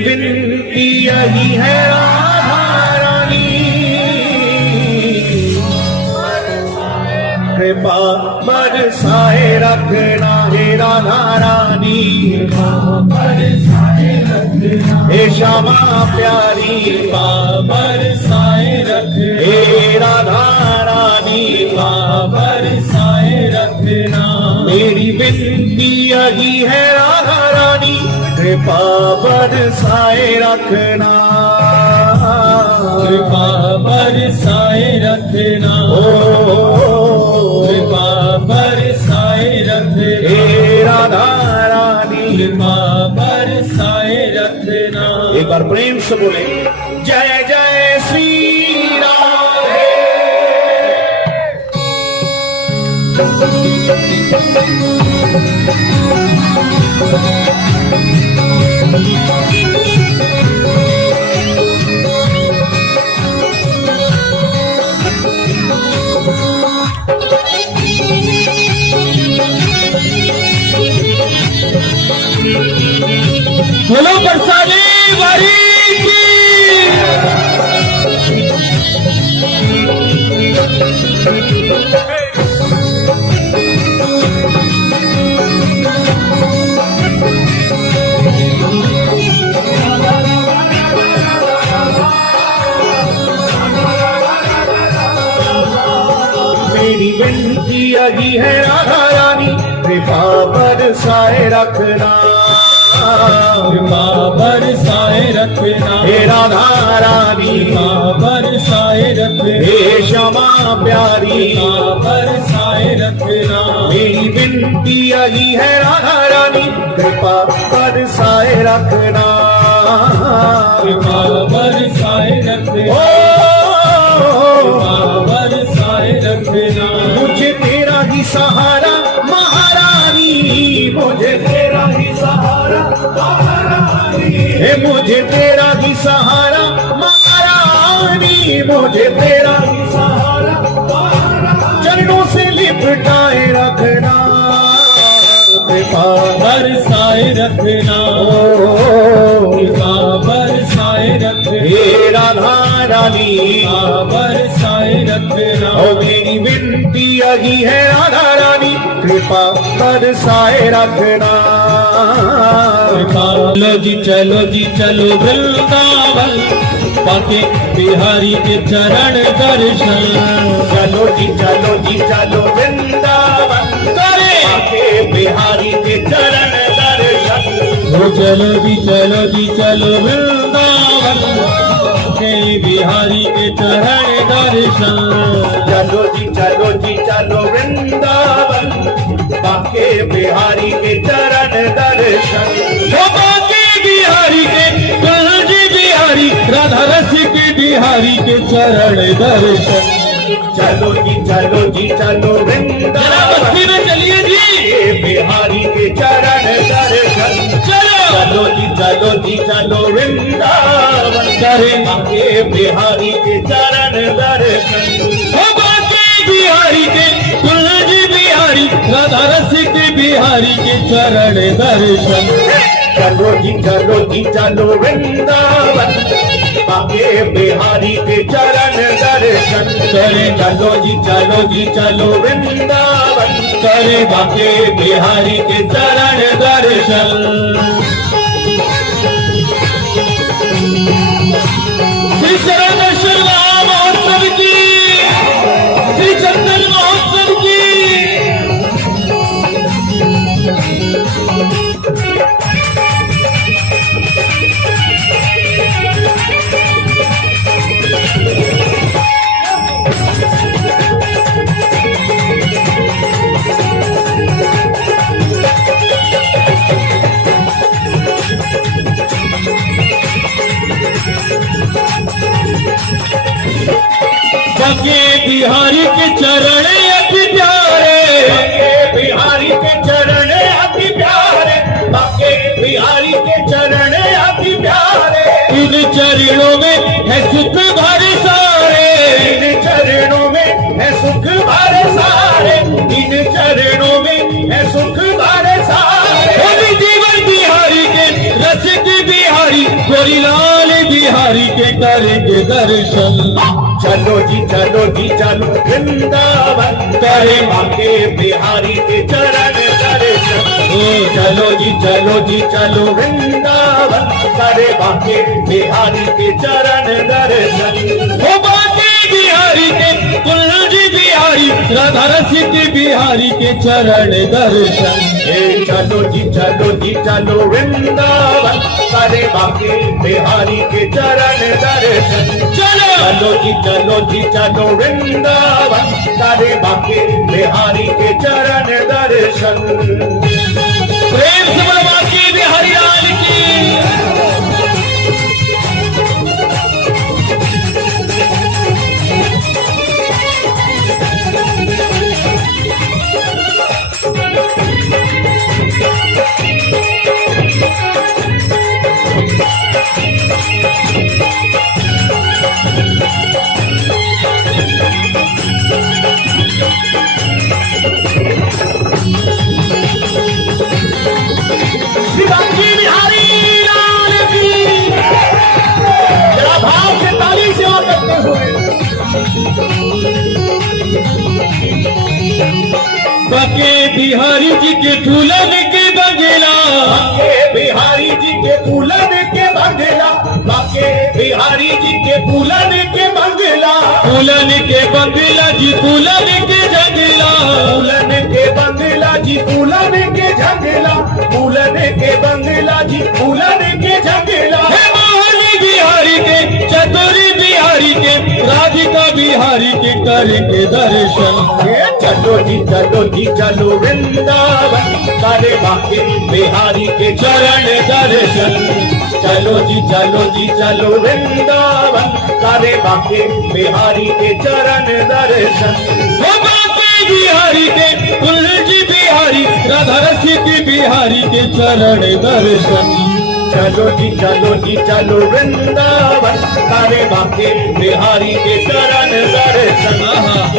विनती यही है राधा रानी, कृपा बरसाए रखना हे राधा रानी, हे श्यामा प्यारी बरसाए रखना, हे राधा रानी बरसाए रखना। मेरी विनती यही है राधा रानी, कृपा बरसाए रखना, कृपा बरसाए रखना, कृपा बरसाए रखना, हे राधा रानी कृपा बरसाए रखना। एक बार प्रेम से बोले जय जय श्री राधे। बोलो बरसाने वाली की। मेरी विनती यही है राधा रानी, कृपा बरसाए रखना, कृपा बरसाए रखना, हे राधा रानी बरसाए रखना, हे श्यामा प्यारी बरसाए रखना। मेरी विनती यही है राधा रानी, कृपा बरसाए रखना, कृपा बरसाए रखना, बरसाए रखना। मुझे तेरा ही सहारा महारानी, मुझे तेरा ही सहारा महारानी, हे मुझे तेरा ही सहारा महारानी, मुझे तेरा ही सहारा महारानी। चरणों से लिपटाए रखना, कृपा बरसाए रखना, कृपा बरसाए रखना, हे राधा रानी बरसाए रखना। ओ मेरी विनती यही है राधा रानी, कृपा बरसाए रखना, चलो जी चलो जी चलो वृंदावन, पाके बिहारी के चरण दर्शन। चलो जी चलो जी चलो वृंदावन, करे पाके बिहारी के चरण दर्शन। चलो जी चलो जी चलो वृंदावन, के बिहारी के चरण दर्शन। चलो जी चलो जी चलो वृंदावन, बाके बिहारी के चरण दर्शन। बाके बिहारी के कहाँ जी बिहारी, राधा रस के बिहारी के चरण दर्शन। चलो जी चलो जी चलो वृंदावन, में चलिए जी बिहारी के चरण दर्शन। चलो जी चलो जी चलो वृंदावन, करें के बिहारी के चरण दर्शन। बाके बिहारी के कहाँ जी बिहारी, राधा रस के बिहारी के चरण दर्शन। चलो जी चलो जी चलो वृंदावन, बाके बिहारी के चरण दर्शन करें। चलो जी चलो वृंदावन, करें बाके बिहारी के चरण दर्शन। श्री चरण दर्शन महोत्सव की, श्री चंदन महोत्सव की। बाके बिहारी के चरण अति प्यारे, बाके बिहारी के चरण अति प्यारे, बाके बिहारी के चरण अति प्यारे। इन चरणों में है सुख भरे सारे, इन चरणों में है सुख भरे सारे, इन चरणों में है सुख भरे सारे। जीवन बिहारी के रसिक बिहारी करेंगे दर्शन। चलो जी चलो वृंदावन करे बाके बिहारी के चरण दर्शन। ओ चलो जी चलो वृंदावन करे बाके बिहारी के चरण दर्शन। ओ बाके बिहारी के कुंज बिहारी राधा रसिक बिहारी के चरण दर्शन। चलो जी चलो वृंदावन करे बाके बिहारी के चरण दर्शन। चलो चलो जी चलो वृंदावन करे बाके बिहारी के चरण दर्शन। प्रेम से बोलो बाके बिहारी लाल की। बाके बिहारी लाल की। जरा भाव से ताली सेवा करते हुए बाके बिहारी जी के फूलन के बंगला। बाके बिहारी जी के फूलन के बंगला। बाके बिहारी जी के फूलन के बंगला। फूलन के बंगला जी फूलन के जंगला। फूलन के बंगला जी फूलन के झंगला। फूलन के बंगला जी फूलन के झंगला। हे मोहनी बिहारी के चतुरी बिहारी के राधिका बिहारी के करेंगे दर्शन। चलो जी चलो वृंदावन करे बाके बिहारी के चरण दर्शन। चलो जी चलो वृंदावन करे बाके बिहारी के चरण दर्शन। वो बाके बिहारी के कुंज बिहारी राधा रसिक बिहारी के चरण दर्शन। चलो जी चलो वृंदावन करे बाके बिहारी के चरण दर्शन।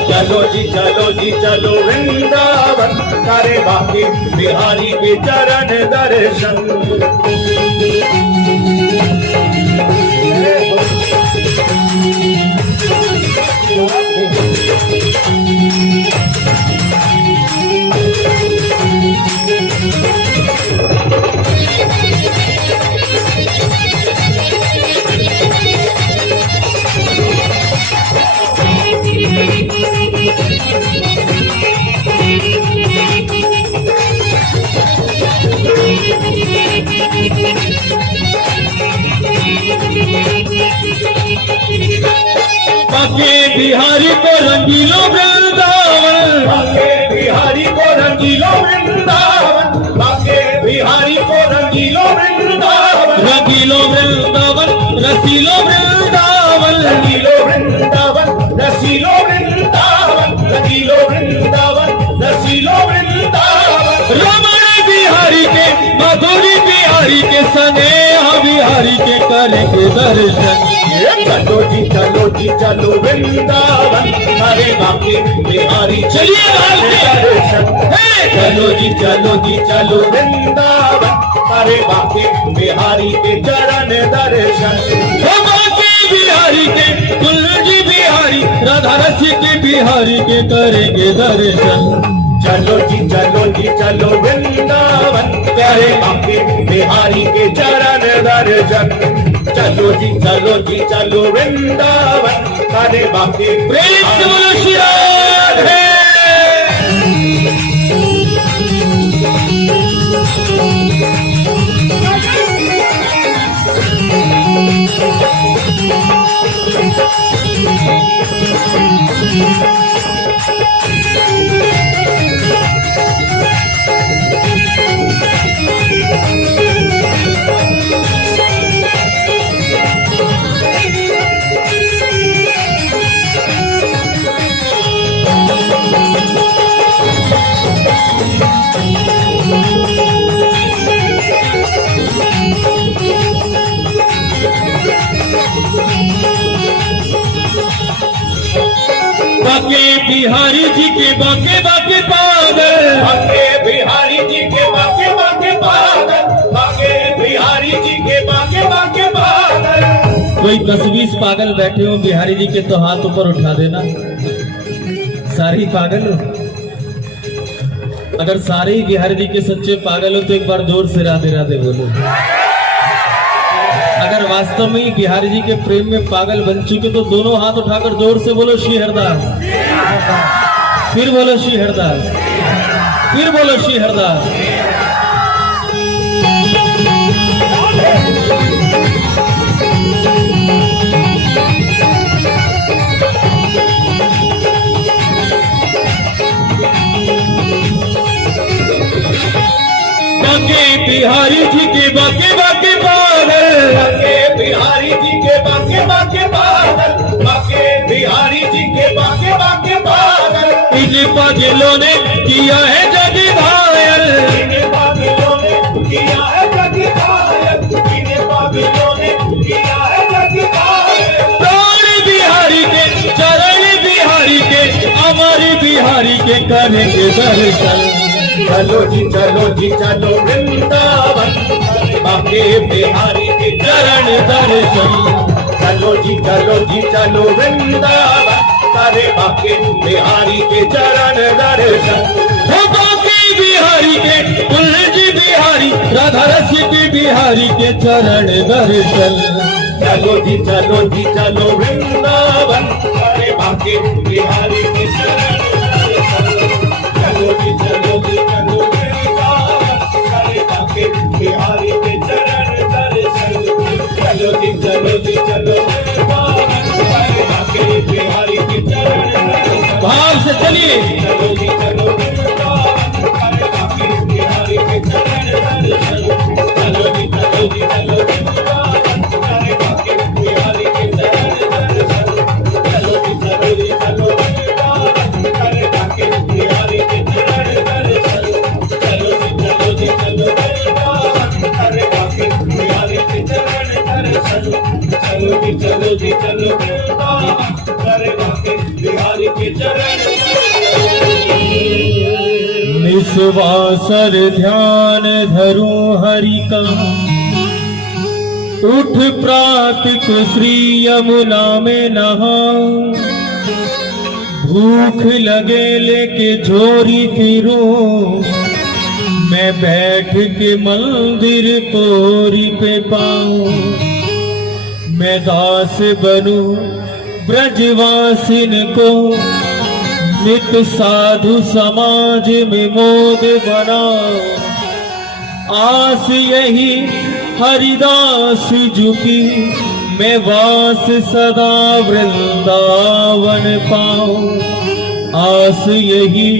चलो जी चलो वृंदावन करे बाके बिहारी के चरण दर्शन। बाके बिहारी को रंगीलो वृंदावन। बाके बिहारी को रंगीलो वृंदावन। बाके बिहारी को रंगीलो वृंदावन। रंगीलो वृंदावन रसीलो वृंदावन। रंगीलो वृंदावन रसीलो वृंदावन। रंगीलो वृंदावन रसीलो वृंदावन। रमण बिहारी के मधुरी बिहारी के स्नेहा बिहारी के करेंगे दर्शन। चलो जी चलो वृंदावन करे बाके बिहारी चलिए दर्शन। चलो जी चलो वृंदावन करे बाके बिहारी के चरण दर्शन। वो बाके बिहारी के कुंज बिहारी राधा रसिक बिहारी के करेंगे दर्शन। चलो जी चलो वृंदावन करे बाके बिहारी के चरण दर्शन। चलो जी चलो वृंदावन करे बाके प्रेम से बोलो श्री राधे। बाके बिहारी जी के बाके बाके पागल। बाके बिहारी जी के बाके बाके पागल। बाके बिहारी जी के बाके बाके पागल। कोई 10-20 पागल बैठे हो बिहारी जी के तो हाथ ऊपर उठा देना। सारे ही पागल हो? अगर सारे ही बिहारी जी के सच्चे पागल हो तो एक बार जोर से राधे राधे बोलो। अगर वास्तव में ही बिहारी जी के प्रेम में पागल बन चुके तो दोनों हाथ उठाकर जोर से बोलो श्री हरदास। फिर बोलो श्री हरदास, फिर बोलो श्री हरदास। बाके बिहारी जी के बाके बाके बादल, बाके बिहारी जी के बाके बाके बादल, बाके बिहारी जी के बाके बाके बादल। इन पागलों ने किया है जग घायल, इन पागलों ने किया है जग घायल, इन पागलों ने किया है जग घायल। प्राण बिहारी के चरण बिहारी के अमर बिहारी के करेंगे दर्शन। चलो जी चलो वृंदावन, बाके बिहारी के चरण दर्शन। चलो जी चलो वृंदावन, करे बाके बिहारी के चरण दर्शन। हो बाके बिहारी के कुलजी बिहारी राधा रसिक बिहारी के चरण दर्शन। चलो जी चलो वृंदावन, करे बाके बिहारी के चरण दर्शन। चलो जी चलो वृंदावन, करे बाके बिहारी के चरण दर्शन। चलो जी चलो वृंदावन, करे बाके बिहारी के चरण दर्शन। भाव से चलिए। चलो जी चलो वृंदावन, करे बाके बिहारी के चरण दर्शन। चलो जी चलो वृंदावन, करे बाके बिहारी के चरण दर्शन। चलो जी चलो वृंदावन, करे बाके बिहारी के चरण दर्शन। चलो जी चलो वृंदावन, करे बाके बिहारी के चरण दर्शन। चलो जी चलो वृंदावन, करे बाके बिहारी के चरण दर्शन। निस्वासर ध्यान धरूं हरि का, उठ प्रात को श्री यमुना में नहाऊं। भूख लगे लेके झोरी फिरूं, मैं बैठ के मंदिर पोरी पे पाऊं। मैं दास बनूं ब्रजवासिन को, नित साधु समाज में मोद बनाओ। आस यही हरिदास जुकी, मैं वास सदा वृंदावन पाऊं। आस यही